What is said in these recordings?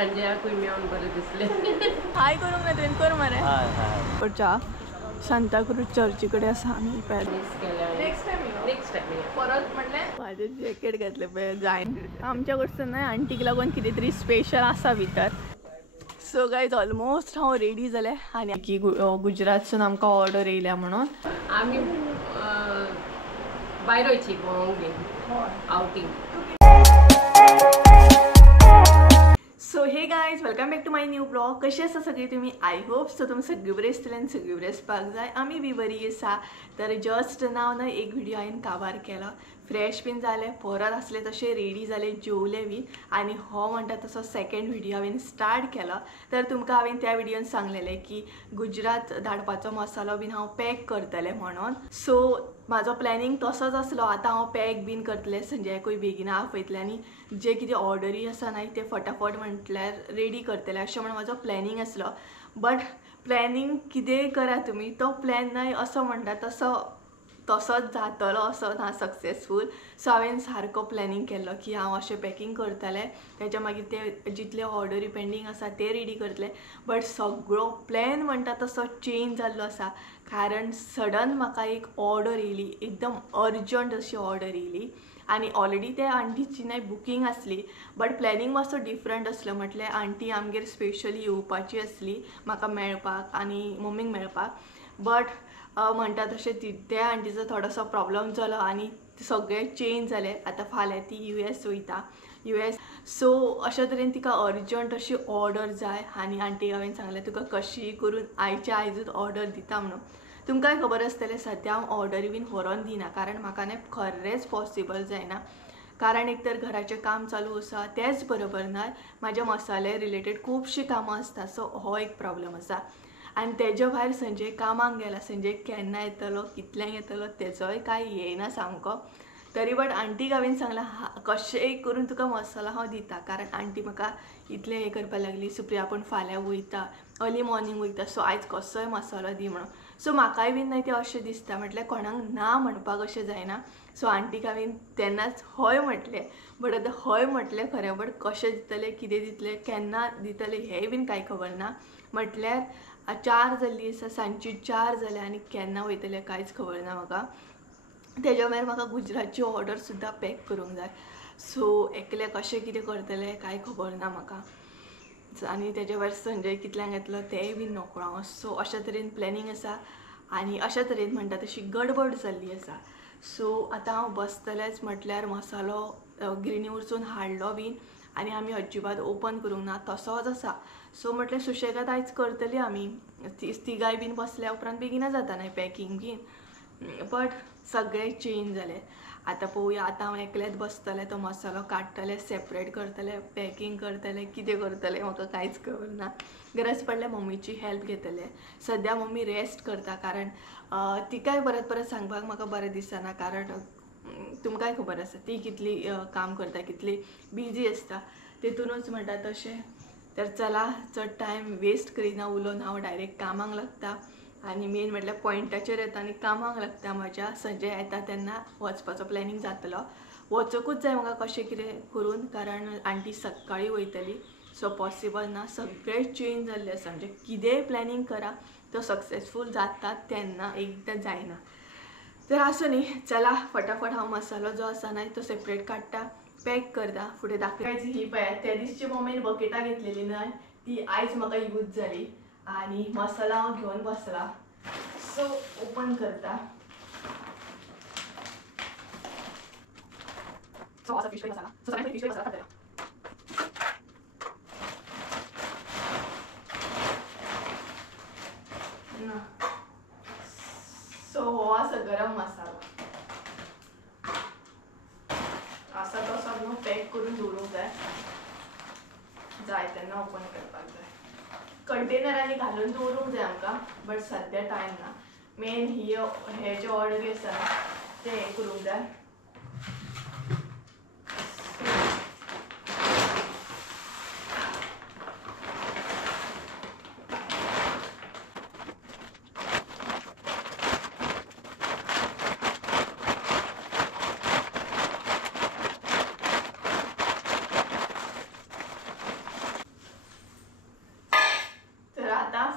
संजयाक मेळून बरें दिसलें. हाय करूंक ना तुवें कर मरे. कडच्या सांताक्रूज चर्ची कडेन आसा आमी नेक्स्ट टायम परत म्हणलें म्हाजें जॅकेट घातलें पळय जायन आमच्या कडसून न्हय आंटीक लागून कितें तरी स्पेशल आसा भितर. सो गायज ऑलमोस्ट हांव रेडी जालें आनी की गुजरातसून आमकां ऑर्डर येयल्या म्हणून आमी भायर वयची भोंवूंक बी आवटींग. So hey guys welcome back to my new blog. कशी आसा सगळी तुमी? आय होप सो तुमी सगळी बरी आसतली आनी सगळी बरी आसपाक जाय. आमी बी बरी आसा. तर जस्ट नाव ना एक व्हिडिओ हांवें काबार केला. फ्रेश बीन जालें परत आसले तशें रेडी जालें जेवलें बी आनी हो म्हणटा तसो सेकंड व्हिडिओ हांवें स्टार्ट केला. तर तुमकां हांवें त्या व्हिडिओन सांगलेलें की गुजरात धाडपाचो मसालो बीन हांव पॅक करतलें म्हणून. सो म्हाजो प्लॅनिंग तसोच आसलो. आतां हांव पॅक बीन करतलें संजयाकूय बेगिना आपयतलें आनी जे कितें ऑर्डरी आसा न्हय ते फटाफट म्हटल्यार रेडी करतलें अशें म्हणून म्हाजो प्लॅनिंग आसलो. बट प्लॅनिंग कितेंय करा तुमी तो प्लॅन न्हय असो म्हणटा तसोच जातलो असो ना सक्सेसफूल. सो हांवें सारको प्लॅनिंग केल्लो की हांव अशें पॅकिंग करतलें तेच्या मागीर ते जितले ऑर्डरी पेंडींग आसा ते रेडी करतलें. बट सगळो प्लॅन म्हणटा तसो चेंज जाल्लो आसा कारण सडन म्हाका एक ऑर्डर येयली एकदम अर्जंट अशी ऑर्डर येयली आनी ऑलरेडी ते आंटीची न्हय बुकींग आसली. बट प्लॅनिंग मातसो डिफरंट आसलो म्हटल्यार आंटी आमगेर स्पेशली येवपाची आसली म्हाका मेळपाक आनी मम्मीक मेळपाक. बट म्हणटा तशें त्या आंटीचो थोडोसो प्रॉब्लम जालो आनी सगळें चेंज जालें. आतां फाल्यां ती US वयता US. सो अशे तरेन तिका अर्जंट अशी ऑर्डर जाय आनी आंटीक हांवें सांगलें तुका कशी करून आयच्या आयजूच ऑर्डर दिता म्हणून. तुमकांय खबर आसतलें सद्या हांव ऑर्डरी बीन व्हरोन दिना कारण म्हाका न्हय खरेंच पॉसिबल जायना कारण एक तर घराचें काम चालू आसा तेच बरोबर न्हय म्हाज्या मसाले रिलेटेड खुबशीं कामां आसता. सो हो एक प्रॉब्लम आसा आनी तेज्या भायर संजय कामाक गेला. संजय केन्ना येतलो कितल्यांक येतलो तेजोय कांय येयना सामको. तरी बट आंटीक हांवें सांगलां कशेंय करून तुका मसालो हांव दिता कारण आंटी म्हाका इतलें हें करपाक लागली सुप्रिया आपूण फाल्यां वयता अर्ली मॉर्निंग वयता सो आयज कसोय मसालो दी म्हणून. सो म्हाकाय बीन न्हय तें अशें दिसता म्हटल्यार कोणाक ना म्हणपाक अशें जायना. सो आंटीक हांवें तेन्नाच हय म्हटलें. बट आतां हय म्हटलें खरें बट कशें दितलें कितें दितलें केन्ना दितलें हेंय बीन कांय खबर ना. म्हटल्यार 4 जाल्ली आसा सांजची 4 जाल्या आनी केन्ना वयतलें कांयच खबर ना म्हाका. तेज्या भायर म्हाका गुजरातची ऑर्डर सुद्दां पॅक करूंक जाय. सो एकलें कशें कितें करतलें कांय खबर ना म्हाका आनी तेज्या भायर संजय कितल्यांक येतलो तेंय बीन नकळो. सो अशा तरेन प्लॅनिंग आसा आनी अशा तरेन म्हणटा तशी गडबड जाल्ली आसा. सो आतां हांव बसतलेंच म्हटल्यार मसालो गिरणी वरसून हाडलो बीन आनी आमी अजिबात ओपन करूंक ना तसोच आसा. सो म्हटल्यार सुशेगाद आयज करतली आमी तिगाय बीन बसल्या उपरांत बेगिना जाता न्हय पॅकींग बीन. बट सगळें चेंज जालें. आतां पळोवया आतां हांव एकलेंच बसतलें तो मसालो काडटलें सेपरेट करतलें पॅकींग करतलें कितें करतलें म्हाका कांयच खबर ना. गरज पडल्यार मम्मीची हेल्प घेतलें. सद्या मम्मी रेस्ट करता कारण तिकाय परत परत सांगपाक म्हाका बरें दिसना कारण तुमकांय खबर आसा ती कितली काम करता कितली बिजी आसता तेतूनच म्हणटा तशें. तर चला चड टायम वेस्ट करिना उलोवन हांव डायरेक्ट कामाक लागता आनी मेन म्हटल्यार पॉयंटाचेर येता आनी कामाक लागता. म्हाज्या संजय येता तेन्ना वचपाचो प्लॅनिंग जातलो. वचोकूच जाय म्हाका कशें कितें करून कारण आंटी सकाळीं वयतली. सो पॉसिबल ना सगळें चेंज जाल्लें आसा म्हणजे कितेंय प्लॅनिंग करा तो सक्सेसफूल जाता तेन्ना एकदां जायना. तर आसूं न्ही चला फटाफट हांव मसालो जो आसा न्हय तो सेपरेट काडटा पॅक करता फुडें दाखयता. ही पळय त्या दिसची मम्मीन बकेटां घेतलेली न्हय ती आयज म्हाका यूज जाली आनी मसालो हांव घेवन बसला. सो ओपन करता. सो असो फिश मसाला सो सगळ्यांत फिश मसाला काडटलें. सो हो आसा गरम मसाला असा तसो न्हू पॅक करून दवरूंक जाय तेन्ना ओपन करपाक जाय. कंटेनरांनी घालून दवरूंक जाय आमकां बट सद्या टायम ना. मेन हे जे ऑर्डरी आसा ते हें करूंक जाय.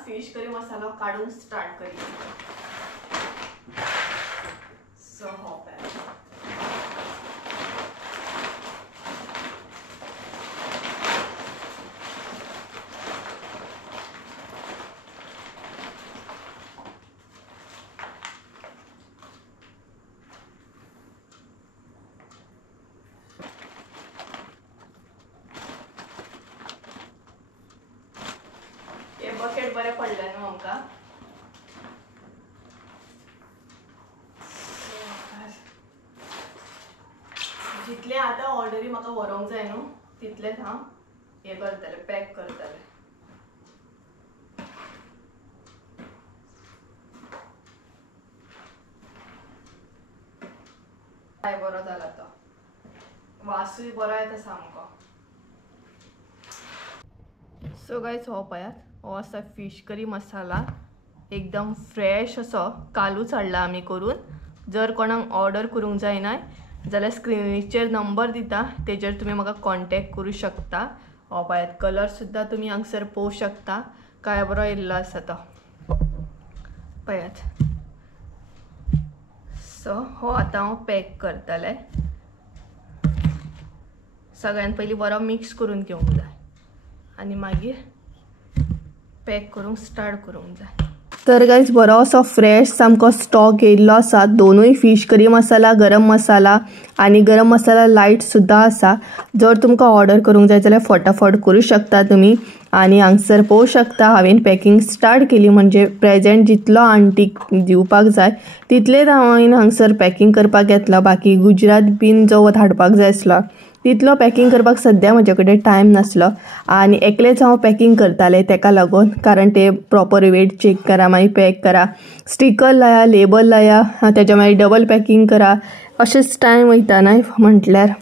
फिश करी मसाला काढून स्टार्ट करी. सो हो पॅक बकेट बरे पडले न्हू आमकां. जितले आतां ऑर्डरी म्हाका व्हरोंक जाय न्हू तितलेच हांव हे करतले, पॅक करतले. काय बरो जाला तो, वासूय बरो येता सामको. सो गायज हो पळयात, हो आसा फिश करी मसाला. एकदम फ्रेश असो कालूच हाडला आमी करून. जर कोणाक ऑर्डर करूंक जायना जाल्यार स्क्रिनीचेर नंबर दिता, तेजेर तुम्ही म्हाका कॉन्टॅक्ट करूं शकता. हो पळयात, कलर सुद्दां तुम्ही हांगसर पळोवं शकता, काय बरो येयल्लो आसा तो पळयात. सो हो आतां हांव पॅक करतलें. सगळ्यान पयलीं बरो मिक्स करून घेवंक जाय आनी मागीर पॅक करूंक स्टार्ट करूंक जाय. तर गायज बरो असो फ्रेश सामको स्टॉक येयल्लो आसा. दोनूय फिश करी मसाला, गरम मसाला आनी गरम मसाला लायट सुद्दां आसा. जर तुमकां ऑर्डर करूंक जाय जाल्यार फटाफट करूं शकता तुमी. आनी हांगसर पळोवं शकता हांवें पॅकिंग स्टार्ट केली, म्हणजे प्रेजेंट जितलो आंटीक दिवपाक जाय तितलेच हांवें हांगसर पॅकिंग करपाक घेतला. बाकी गुजरात बीन जो धाडपाक जाय आसलो तितलो पॅकिंग करपाक सद्या म्हजे कडेन टायम नासलो आनी एकलेच हांव पॅकिंग करतालें तेका लागून. कारण ते प्रॉपर वेट चेक करा, मागीर पॅक करा, स्टिकर लाया, लेबल लाया, तेच्या मागीर डबल पॅकिंग करा, अशेंच टायम वयता न्हय म्हटल्यार.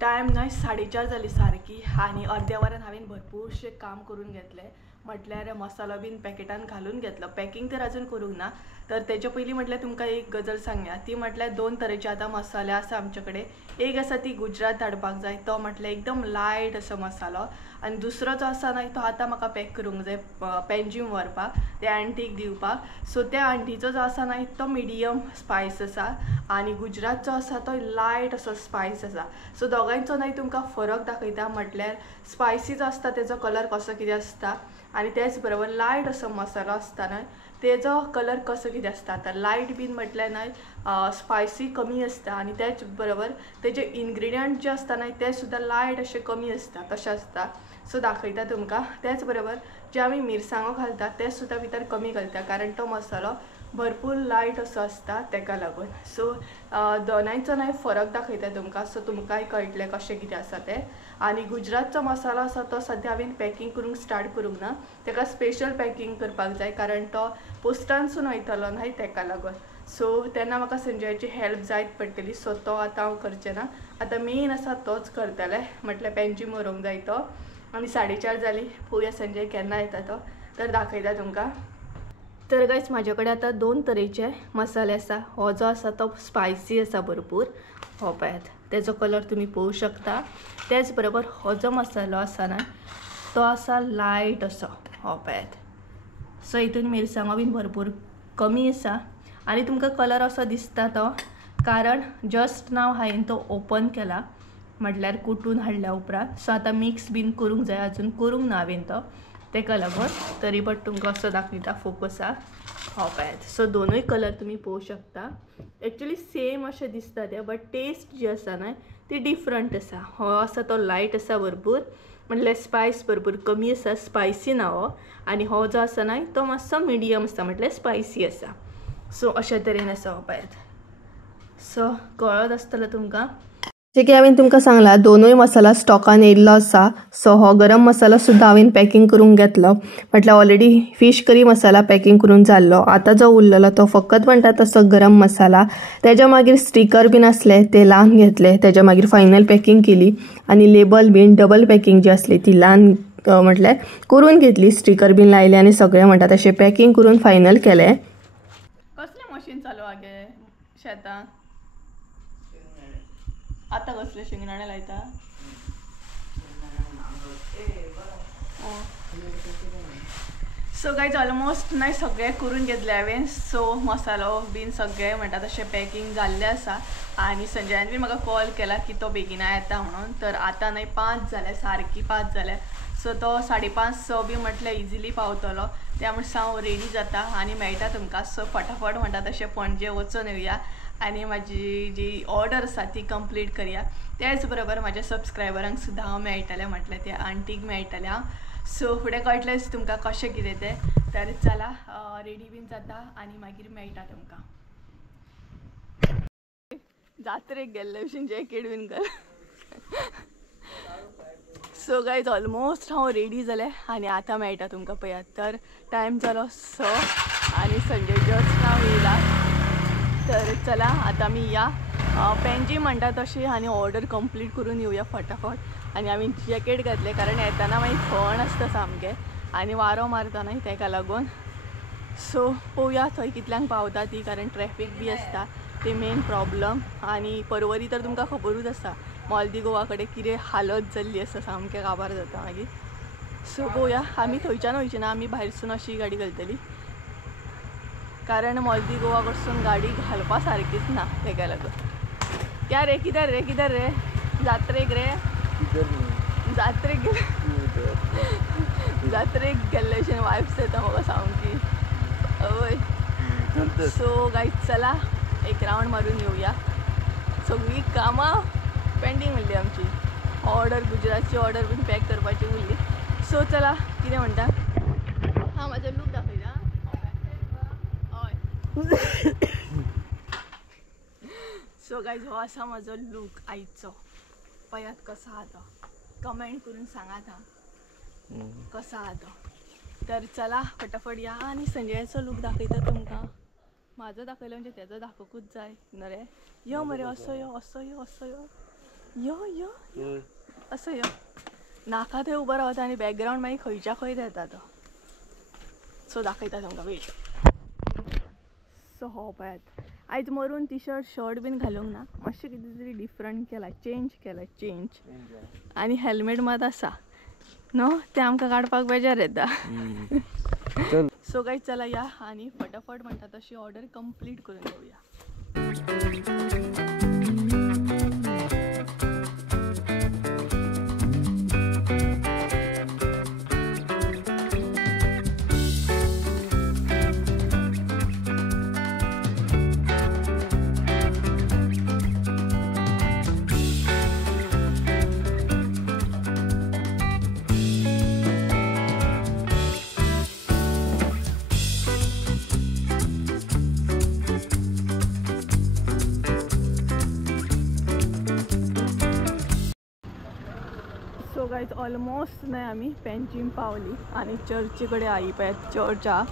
टायम न्हय 4:30 जाली सारकी आनी अर्द्या वरान हांवें भरपूरशें काम करून घेतलें. म्हटल्यार मसालो बीन पॅकेटान घालून घेतलो. पॅकिंग तर अजून करूंक ना. तर तेच्या पयलीं म्हटल्यार तुमकां एक गजाल सांगया, ती म्हटल्यार 2 तरेचे आतां मसाले आसा आमचे कडेन. एक आसा ती गुजरात धाडपाक जाय, तो म्हटल्यार एकदम लायट असो मसालो. आनी दुसरो जो आसा न्हय तो आतां म्हाका पॅक करूंक जाय पेन्जीम व्हरपाक, ते आंटीक दिवपाक. सो त्या आंटीचो जो आसा न्हय तो मिडियम स्पायस आसा आनी गुजरात जो आसा तो लायट असो स्पायस आसा. सो दोगांयचो न्हय तुमकां फरक दाखयता. म्हटल्यार स्पायसी जो आसता तेजो कलर कसो कितें आसता आनी तेच बरोबर लायट असो मसालो आसता न्हय तेजो कलर कसो कितें आसता. आतां लायट बीन म्हटल्यार न्हय स्पायसी कमी आसता आनी तेच बरोबर तेजे इन्ग्रेडियंट जे आसता न्हय ते सुद्दां लायट अशे कमी आसता, तशें आसता. सो दाखयता तुमकां. तेच बरोबर जे आमी मिरसांगो घालता ते सुद्दां भितर कमी घालता, कारण तो मसालो भरपूर लायट असो आसता तेका लागून. सो दोनांयचो न्हय फरक दाखयता तुमकां, सो तुमकांय कळटलें कशें कितें आसा तें. आनी गुजरातचो मसालो आसा तो सद्या हांवें पॅकिंग करूंक स्टार्ट करूंक ना, तेका स्पेशल पॅकिंग करपाक जाय, कारण तो पोस्टानसून वयतलो न्हय तेका लागून. सो तेन्ना म्हाका संजयाची हेल्प जायत पडटली. सो तो आतां हांव करचें ना, आतां मेन आसा तोच करतलें. म्हटल्यार पेन्जीम व्हरूंक जाय तो. आनी 4:30 जाली, पळोवया संजय केन्ना येता तो, तर दाखयता तुमकां. तर गायज म्हाजे कडेन आतां 2 तरेचे मसाले आसा. हो जो आसा तो स्पायसी आसा भरपूर, हो पळयात, तेजो कलर तुमी पळोवं शकता. तेच बरोबर हो जो मसालो आसा ना तो आसा लायट असो, हो पळयात. सो हितून मिरसांगो बीन भरपूर कमी आसा आनी तुमकां कलर असो दिसता तो, कारण जस्ट नाव हांवें तो ओपन केला, म्हटल्यार कुटून हाडल्या उपरांत. सो आतां मिक्स बीन करूंक जाय, अजून करूंक ना हांवें तो तेका लागून. तरी बट तुमकां असो दाखयता फोकसाक, हो पळयात. सो दोनूय कलर तुमी पळोवं शकता. एक्चुअली सेम अशें दिसता ते, बट टेस्ट जी आसा न्हय ती डिफरंट आसा. हो आसा तो लायट आसा भरपूर, म्हटल्यार स्पायस भरपूर कमी आसा, स्पायसी ना हो. आनी हो जो आसा न्हय तो मातसो मिडियम आसा, म्हटल्यार स्पायसी आसा. सो अशा तरेन आसा हो पळयात. सो कळत आसतलो तुमकां. जे की हांवें तुमकां सांगला दोनूय मसाला स्टॉकान येयल्लो आसा. सो हो गरम मसाला सुद्दां हांवें पॅकिंग करूंक घेतलो, म्हटल्यार ऑलरेडी फिश करी मसाला पॅकिंग करून जाल्लो. आतां जो उरलेलो तो फकत म्हणटा तसो गरम मसाला. तेज्या मागीर स्टिकर बीन आसले ते लावन घेतले, तेज्या मागीर फायनल पॅकिंग केली आनी लेबल बीन डबल पॅकिंग जी आसली ती लावन म्हटल्यार करून घेतली. स्टिकर बीन लायले आनी सगळें म्हणटा तशें पॅकिंग करून फायनल केलें. कसलें मशीन चालू आगे शेतान? आता कसले शिंगणाणे लायता? सो गायज ऑलमोस्ट नाही सगळे करून घेतले हांवें. सो मसालो बीन सगळे म्हणटा तशें पॅकींग जाल्लें आसा. आनी संजयान बी म्हाका कॉल केला की तो बेगिना येता म्हणून. तर आतां न्हय 5 जाले, सारकी 5 जाले. सो तो 5:30 बी म्हटल्यार इजिली पावतलो. त्या म्हणून हांव रेडी जाता आनी मेळटा तुमकां. सो फटाफट म्हणटा तशें पणजे वचून येवया आनी म्हाजी जी ऑर्डर आसा ती कंप्लीट करया. त्याच बरोबर म्हाज्या सबस्क्रायबरांक सुद्दां हांव मेळटलें म्हटलें त्या आंटीक मेळटलें हांव. सो फुडें कळटलेंच तुमकां कशें कितें तें. तर चला रेडी बीन जाता आनी मागीर मेळटा तुमकां. जात्रेक गेल्ले भशेन जॅकेट बीन घाल. सो गायज ऑलमोस्ट हांव रेडी जालें आनी आतां मेळटा तुमकां पळयात. तर टायम जालो 6 आनी संजय जस्ट नाव येयला. तर चला आतां आमी या पेंजी म्हणटा तशी आनी ऑर्डर कंप्लीट करून येवया फटाफट. आनी हांवें जॅकेट घातलें कारण येताना मागीर थंड आसता सामकें आनी वारो मारता न्हय ताका लागून. सो पळोवया थंय कितल्यांक पावता ती, कारण ट्रॅफीक बी आसता ते मेन प्रॉब्लम. आनी पर्वरी तर तुमकां खबरूच आसा मॉल्दी गोवा कडेन कितें हालत जाल्ली आसा, सामकें काबार जाता मागीर. सो पळोवया आमी थंयच्यान वयची ना, आमी भायरसून अशी गाडी घालतली कारण मॉल्दी गोवा कडसून गाडी घालपा सारकीच ना ताका लागून. क्या रे किधर रे जात्रेक रे जात्रेक गेल्ले भशेन वायब्स येता म्हाका सामकी. हय सो गायज चला एक रावंड मारून येवया. सगळी कामां पेंडींग उरली आमची. ऑर्डर गुजरातची ऑर्डर बीन पॅक करपाची उरली. सो चला कितें म्हणटा. हा म्हाजो लूक दाखयता. हय सो गायज हो आसा म्हाजो लूक आयचो. पळयात कसो आहा तो. कमेंट करून सांगात हा कसो आहा तो. तर चला फटाफट या आनी संजयाचो लूक दाखयता तुमकां. म्हाजो दाखयलो म्हणजे तेजो दाखोवूच जाय न्हू रे. यो मरे असो यो असो यो असो यो यो यो असो यो. नाका थंय उबो रावता आनी बॅकग्रावंड मागीर खंयच्या खंय येता तो. सो दाखयता तुमकां वेट. सो हो पळयात आयज मरून टी शर्ट बीन घालूंक ना, मातशें कितें तरी डिफरंट केला, चेंज आनी हेल्मेट मात आसा न्हू तें आमकां काडपाक बेजार येता. सो गायज चला या आनी फटाफट म्हणटा तशी ऑर्डर कंप्लीट करून येवया. सो गायज ऑलमोस्ट नाही आम्ही पेंजीम पावली आनी चर्ची कडेन आई पळयात. चर्च हा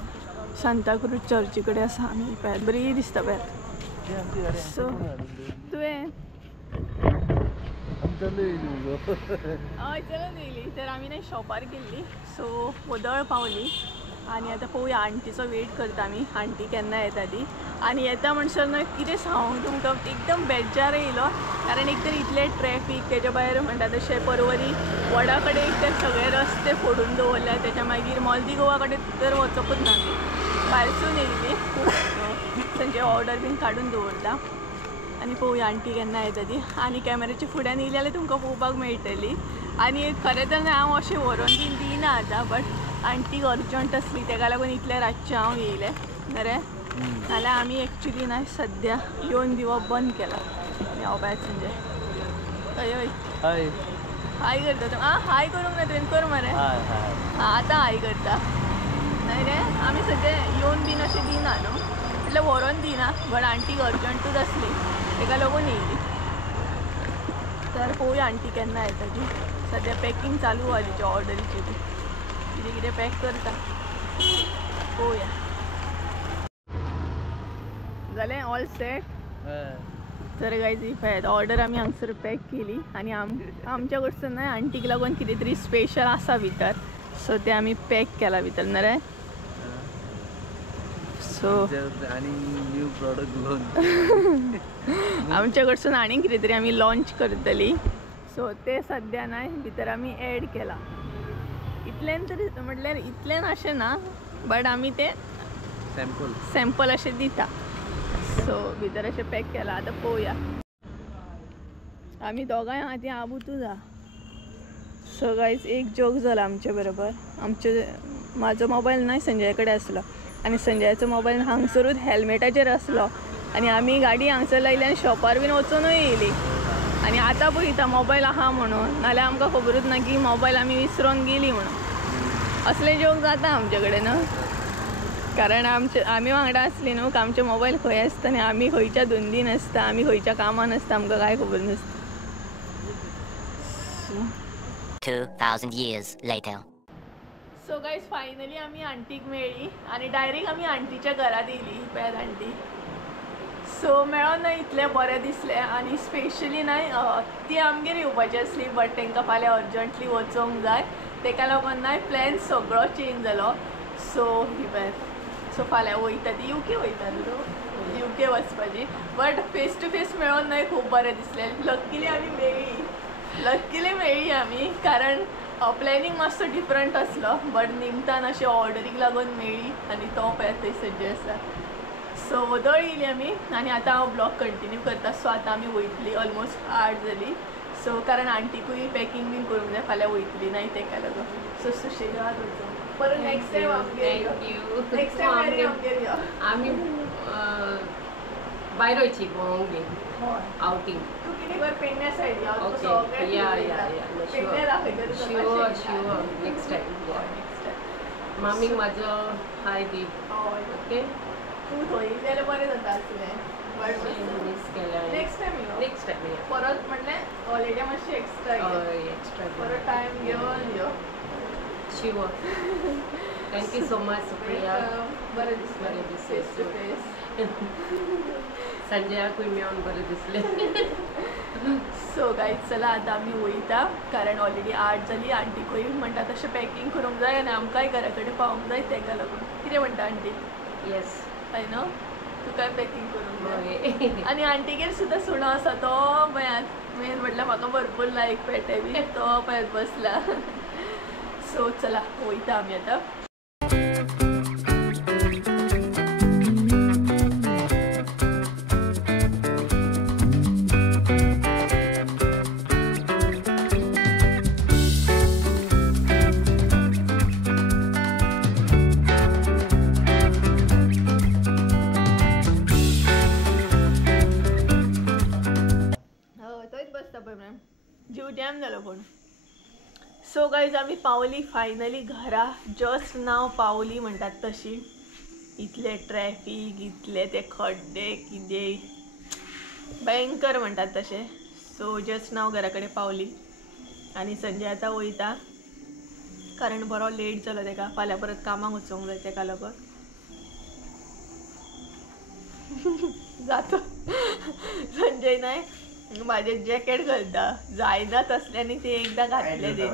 सांताक्रूज चर्ची कडेन आसा आमी पळयात. बरी दिसता पळयात. सो तुवें हय चलून येयली. तर आमी नाही शॉपार गेल्ली. सो वदळ पावली आनी आतां पळोवया आंटीचो वेट करता आमी. आंटी केन्ना येता ती आनी येता म्हणसर न्हय कितें सांगूंक तुमकां एकदम बेजार येयलो कारण एक तर इतले ट्रॅफीक. तेच्या भायर म्हणटा तशें पर्वरी वडा कडेन एक तर सगळे रस्ते फोडून दवरल्या. तेच्या मागीर मॉल्दी गोवा कडेन तर वचपूच ना आमी. भायरसून येयली तांचे ऑर्डर बीन काडून दवरता आनी पळोवया आंटी केन्ना येता ती. आनी कॅमेराच्या फुड्यान येयली जाल्यार तुमकां पळोवपाक मेळटली. आनी खरें तर हांव अशें व्हरोन बीन दिना आतां, बट आंटीक अर्जंट आसली ताका लागून इतले रातचें हांव येयलें बरें. नाल्यार आमी एक्चुली ना सद्या येवन दिवप बंद केला. हांव भायर संजय हय हय हाय हाय करता तूं. आं हाय करूंक ना तुवें कर मरे. हां आतां हाय करता. न्हय रे आमी सद्या येवन बीन अशें दिना न्हू, म्हटल्यार व्हरोन दिना, बट आंटीक अर्जंटूच आसली ताका लागून येयली. तर पळोवया आंटी केन्ना येता ती. सद्या पॅकींग चालू आहा तिच्या ऑर्डरीची बी. कितें कितें पॅक करता पळोवया. जालें ऑल सेट. तर गायज ही पळयात ऑर्डर आमी हांगसर पॅक केली आनी आमच्या कडसून न्हय आंटीक लागून कितें तरी स्पेशल आसा भितर. सो तें आमी पॅक केला भितर न्हय रे. सो आणि न्यू प्रॉडक्ट लॉन्च आमच्या कडसून आनी कितें तरी आमी लॉन्च करतली. सो ते सद्या न्हय भितर आमी एड केला. इतल्यान तरी म्हटल्यार इतल्यान अशें ना बट आमी ते सॅम्पल अशें दिता. सो भितर अशें पॅक केला. आतां पळोवया. आमी दोगांय आहा ती आबू तुझा. सो गायज एक जोक जाला आमचे बरोबर. म्हाजो मोबायल न्हय संजय कडेन आसलो आनी संजयाचो मोबायल हांगसरूच हेल्मेटाचेर आसलो आनी आमी गाडी हांगसर लायली आनी शॉपार बीन वचूनय येयली आनी आतां पळयता मोबायल आहा म्हणून. नाल्यार आमकां खबरूच ना की मोबायल आमी विसरोन गेली म्हणून. असले जोक जाता आमचे कडेन कारण आमी वांगडा आसली न्हू. आमचे मोबायल खंय आसता आनी आमी खंयच्या धुंदीन आसता, आमी खंयच्या कामान आसता, आमकां कांय खबर नासता. 2000 years later. So guys finally आमी आंटीक मेळ्ळी आनी डायरेक्ट आमी आंटीच्या घरात येयली. पॅर आंटी. सो मेळोन न्हय इतलें बरें दिसलें आनी स्पेशली न्हय ती आमगेर येवपाची आसली बट तांकां फाल्यां अर्जंटली वचोंक जाय. ताका लागून न्हय प्लॅन सगळो चेंज जालो. सो ही पॅर सो फाल्यां वयता ती UK वयता न्हू UK वचपाची बट फेस टू फेस मेळोन न्हय खूब बरें दिसलें. लकीली मेळ्ळी आमी कारण प्लॅनिंग मातसो डिफरंट आसलो बट निमतान अशें ऑर्डरीक लागून मेळ्ळी आनी तो पळय थंय सज्ज आसा. सो वदळ येयली आमी आनी आतां हांव ब्लॉग कंटिन्यू करता. सो आतां आमी वयतली ऑलमोस्ट 8 जाली. सो कारण आंटीकूय पॅकींग बीन करूंक जाय फाल्यां वयतली न्हय ताका लागून. सो सुशेगाद वचूं परत नेक्स्ट टायम आमगेर नेक्स्ट टायम आमगेर यो. आमी भायर वयची भोंवंक बीन आउटिंग. तू कितें कर पेडण्या सायडी हांव तुका सगळें या पेडण्या दाखयता तुका. शुअर नेक्स्ट टायम मामीक म्हाजो हाय दी. ओके तू थंय जाल्यार बरें जाता आसलें. मिस केलें. नेक्स्ट टायम या परत म्हणल्यार हॉलिडे मातशी एक्स्ट्रा परत टायम घेवन यो. Sure. Thank you so much Supriya. बरें दिसलें फेस टू फेस. संजयाकूय मेळोन बरें दिसलें. सो गायज चला आतां आमी वयता कारण ऑलरेडी 8 जाली. आंटीकूय म्हणटा तशें पॅकींग करूंक जाय आनी आमकांय घरा कडेन पावूंक जाय ताका लागून. कितें म्हणटा आंटी? येस आय नो तुकाय पॅकींग करूंक जाय. हय. आनी आंटीगेर सुद्दां सुणो आसा तो पळयात मेन म्हटल्यार म्हाका भरपूर लायक पेटे बी तो पळयात बसला. सो चला वयता आमी आतां. जीव डॅम जालो पण. सो गायज आमी पावली फायनली घरा. जस्ट नाव पावली म्हणटात तशी. इतले ट्रॅफीक इतले ते खड्डे कितें भयंकर म्हणटात तशें. सो जस्ट नाव घरा कडेन पावली आनी संजय आतां वयता कारण बरो लेट जालो ताका. फाल्यां परत कामाक वचोंक जाय ताका लागून. जाता संजय न्हय माझे जॅकेट घालता जायना तसल्यानी ते एकदा घातले ते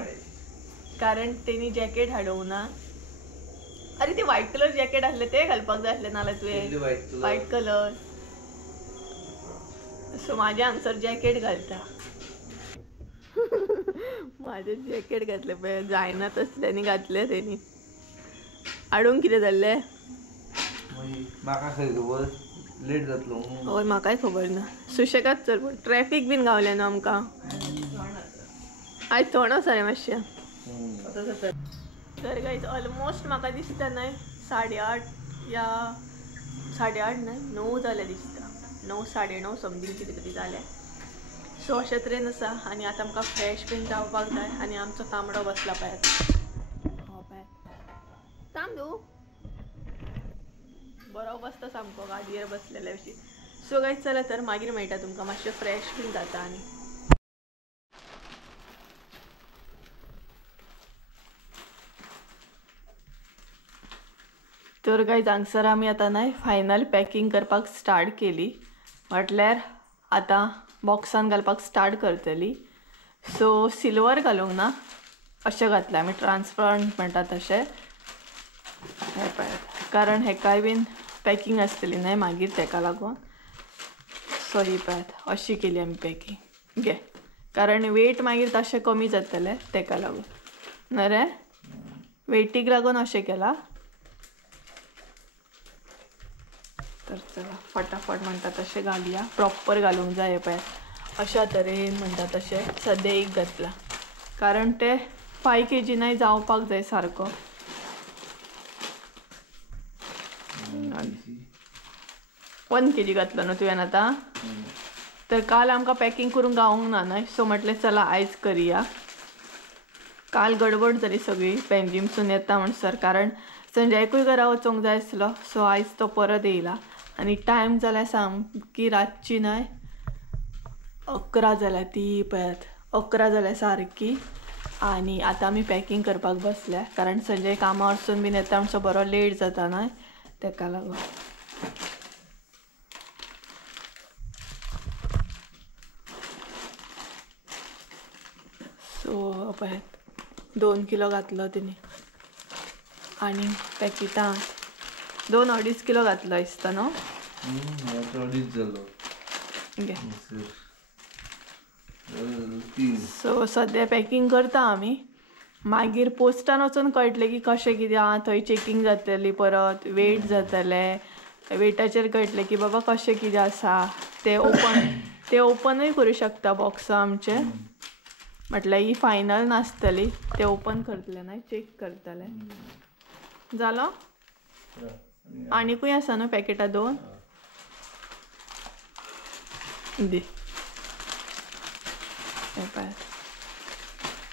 कारण तेणी जॅकेट हाडूंक ना. अरे ते व्हाईट कलर जॅकेट आसले ते घालपाक जाय आसले नाल्यार तुवें व्हाईट कलर. सो माझे हांगसर जॅकेट घालता. माझे जॅकेट घातले पळय जायना तसल्यानी घातले तेणी. हाडूंक कितें जाल्लें म्हाका खंय खबर लेट जातलो. हय म्हाकाय खबर ना. सुशेगाद चल पूण ट्रॅफीक बीन गावलें न्हू आमकां. आयज थोडो आसा रे मातशें. तर गायज ऑलमोस्ट म्हाका दिसता न्हय 8:30 या 8:30 न्हय 9 जाले दिसता. 9 9:30 समथींग कितें तरी जालें. सो अशें तरेन आसा आनी आतां आमकां फ्रेश बीन जावपाक जाय आनी आमचो तांबडो बसला पळयात. हो पळयात तांदू बरो बसता सामको गाडयेर बसलेले अशी. सो गायज चला तर मागीर मेळटा तुमकां मातशें फ्रेश बीन जाता आनी. तर गायज हांगसर आमी आतां न्हय फायनल पॅकींग करपाक स्टार्ट केली. म्हटल्यार आतां बॉक्सान घालपाक स्टार्ट करतली. सो सिल्वर घालूंक ना अशें घातलें आमी ट्रान्सपरंट म्हणटा तशें. हे पळयात कारण हेकाय बीन पॅकींग आसतली न्हय मागीर ताका लागून. सो ही पळयात अशी केली आमी पॅकींग घे कारण वेट मागीर तशें कमी जातलें ताका लागून न्हय रे. वेटीक लागून अशें केला. तर चला फटाफट म्हणटा तशें घालुया. प्रॉपर घालूंक जाय हे पळय अशा तरेन म्हणटा तशें सद्या एक घातला कारण ते 5 kg नाही जावपाक जाय सारको. 1 kg घातलो न्हू तुवें आतां. तर काल आमकां पॅकिंग करून गावूंक ना न्हय सो म्हटलें चला आयज करुया. काल गडबड जाली सगळी बेंजीमसून येता म्हणसर कारण संजयकूय घरा वचोंक जाय आसलो सो आयज तो परत येयला आनी टायम जाल्यार सामकी रातची न्हय 11 जाल्यार ती पळयात 11 जाल्यार सारकी. आनी आतां आमी पॅकिंग करपाक बसल्या कारण संजय कामा वचून बीन येता म्हणसर बरो लेट जाता न्हय तेका लागून. सो पळयात 2 किलो घातलो तिने आनी पॅकेटां 2-2.5 किलो घातलो दिसता न्हू. सो सद्या पॅकिंग करता आमी. मागीर पोस्टान वचून कळटलें की कशें कितें आहा. थंय चेकिंग जातली परत वेट जातले. वेटाचेर कळटलें की बाबा कशें कितें आसा ते ओपनूय करूं शकता बॉक्सां आमचे. म्हटल्यार ही फायनल नासतली ते ओपन करतले ना चेक करतले. जालो आनीकूय आसा न्हू पॅकेटां 2 दी.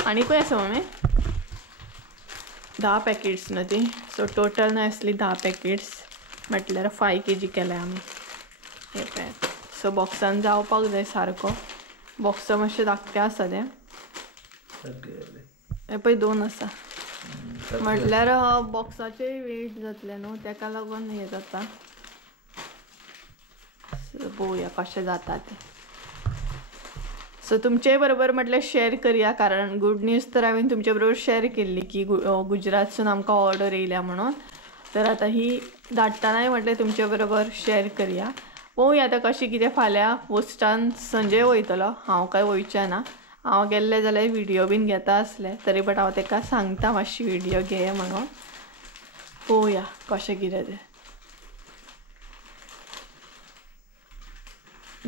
आनीकूय आसा मम्मी 10 पॅकेट्स न्हू ती. सो टोटल न्हय आसली 10 पॅकेट्स म्हटल्यार 5 kg केले आमी हे पळयात. सो बॉक्सान जावपाक जाय सारको. बॉक्स मातशें धाकटें आसा तें हे पळय 2 आसा म्हटल्यार बॉक्साचे वेट जातले न्हू तेका लागून हे जाता. पळोवया कशें जाता तें. सो तुमचे बरोबर म्हटल्यार शेअर करुया कारण गुड न्यूज तर हांवें तुमचे बरोबर शेअर केल्ली की गुजरातसून आमकां ऑर्डर येयल्या म्हणून. तर आतां ही धाडटनाय म्हटल्यार तुमचे बरोबर शेअर करुया. पळोवया आतां कशें कितें. फाल्यां पोस्टान संजय वयतलो हांव काय वयचें ना. हांव गेल्लें जाल्यार व्हिडियो बीन घेता आसलें तरी बट हांव ताका सांगता मातशी व्हिडियो घे म्हणून. पळोवया कशें कितें तें.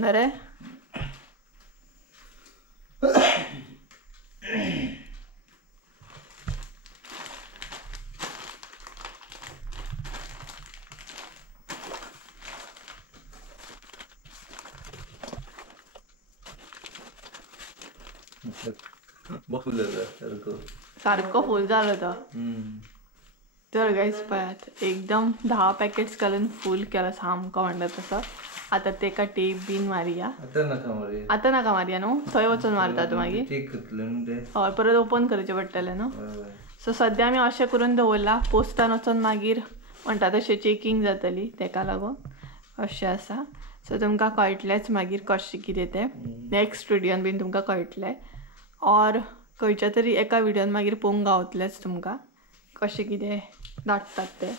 बरें सारको फूल जालो तो. तर गायज पळयात एकदम 10 पॅकेट्स घालून फूल केला सामको म्हणटा तसो. आतां तेका टेप बीन मारया. आतां नाका मारया न्हू थंय वचून मारता तूं मागीर. हय परत ओपन करचें पडटलें न्हू. सो सद्या आमी अशें करून दवरला. पोस्टान वचून मागीर म्हणटा तशें चेकिंग जातली तेका लागून अशें आसा. सो तुमकां कळटलेंच मागीर कशें कितें तें. नेक्स्ट व्हिडियोन बीन तुमकां कळटलें ऑर खंयच्या तरी एका व्हिडियोन मागीर पळोवंक गावतलेंच तुमकां कशें कितें धाडटात तें.